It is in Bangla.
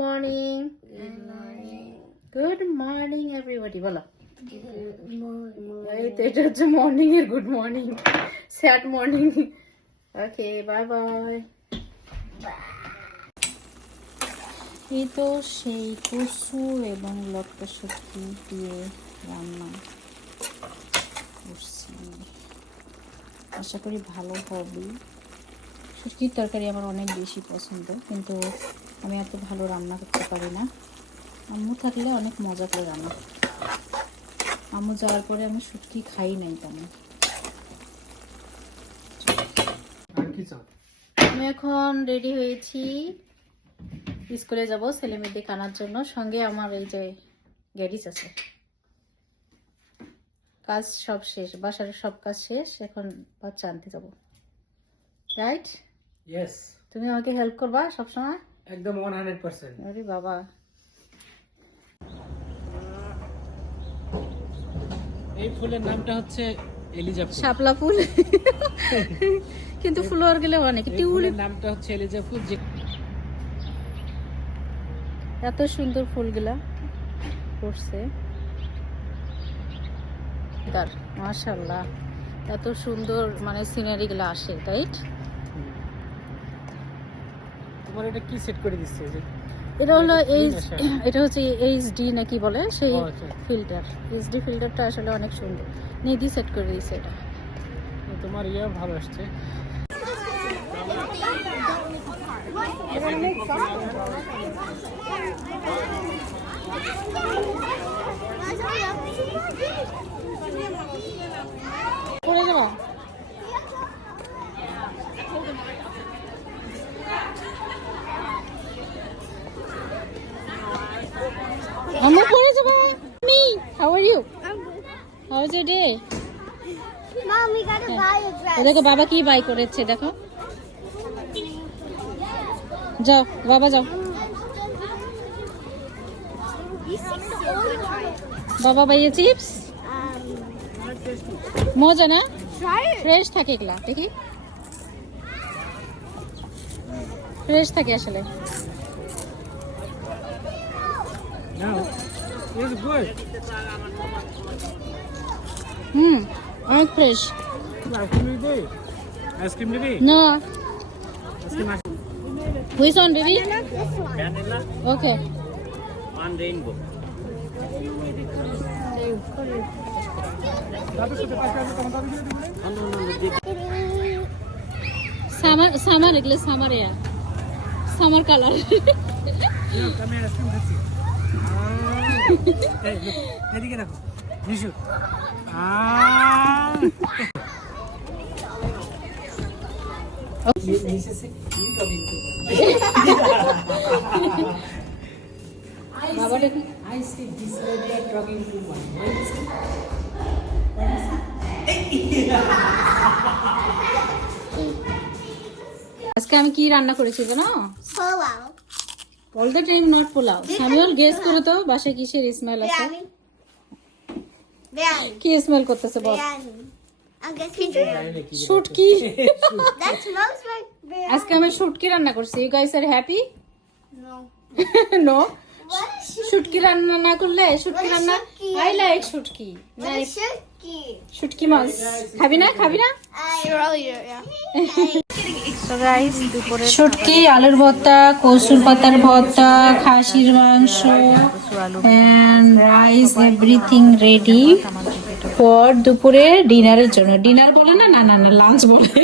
morning. Good morning. Good morning, everybody. বলো। Good morning. এই তো এটা হচ্ছে মর্নিং এর good morning. Sad morning. Okay, bye bye. এই তো সেই কচু এবং লটকা শুটকি দিয়ে রান্না করছি। আশা করি ভালো হবে। শুটকির তরকারি আমার অনেক বেশি পছন্দ, কিন্তু আমি এত ভালো রান্না করতে পারি না। আম্মু থাকলে অনেক মজা করে রান্না করতে। আম্মু যাওয়ার পরে আমি শুটকি খাই নাই তেমন। আমি এখন রেডি হয়েছি, স্কুলে যাব ছেলে মেয়েদের আনার জন্য। সঙ্গে আমার এই যে গ্যারিজ আছে। কাজ সব শেষ, বাসার সব কাজ শেষ, এখন বাচ্চা আনতে যাব। রাইট? ইয়েস। তুমি আমাকে হেল্প করবা সব সময়? একদম 100%। আরে বাবা, এই ফুলের নামটা হচ্ছে এলিজা ফুল। শাপলা ফুল। কিন্তু ফুল আর গেলে অনেক টিউলিপ। নামটা হচ্ছে এলিজা ফুল। এত সুন্দর ফুলগুলা করছে, মাশাআল্লাহ। এত সুন্দর মানে সিনারি গুলা আসে, রাইট? তোমার এটা কি সেট করে দিচ্ছে যে? এটা হলো এটা হচ্ছে এইচডি নাকি বলে সেই ফিল্টার। এইচডি ফিল্টারটা আসলে অনেক সুন্দর। নিধি সেট করে দিয়েছে এটা। তোমার ইয়ে ভালো আসছে। পড়ে যাবা? আমি পড়ে যাবো। মি, how are you? How is your day? Mom, we gotta buy a dress. দেখো বাবা কি বাই করেছে, দেখো। যাও বাবা, যাও। বাবা বাইয়ে চিপস। মজা না? Try it. ফ্রেশ থাকে এগুলা, দেখি। ফ্রেশ থাকে আসলে। নাও, ইটস গুড। অনেক ফ্রেশ। আইসক্রিম নিবি? আইসক্রিম নিবি? না, আইসক্রিম আছে। Which one baby? Vanilla okay. On rainbow. Summer এগুলো সামার এয়া, সামার কালার। আমি আইসক্রিম খাচ্ছি। এদিকে দেখো নিশু। বাবা দেখি। I see this lady are talking to one. আজকে আমি কি রান্না করেছি জানো? Pulao. All the time not pulao. Samiul guess করো তো বাসায় কিসের স্মেল আছে? Biryani. Biryani. কি স্মেল করতেছে বল? Biryani. I'm guessing শুটকি। that smells like biryani. আজকে আমি শুটকি রান্না করছি। You guys are happy? No. No. What is শুটকি রান্না না করলে শুটকি রান্না আই লাইক শুটকি। What is shirky? শুটকি মাছ খাবি না? খাবি না? Earlier, yeah. সো গাইস, শুটকি, আলুর ভর্তা, কচুর পাতার ভর্তা, খাসির মাংস and rice, everything ready for দুপুরে ডিনারের জন্য। ডিনার বলে না, না না না, লাঞ্চ বলে।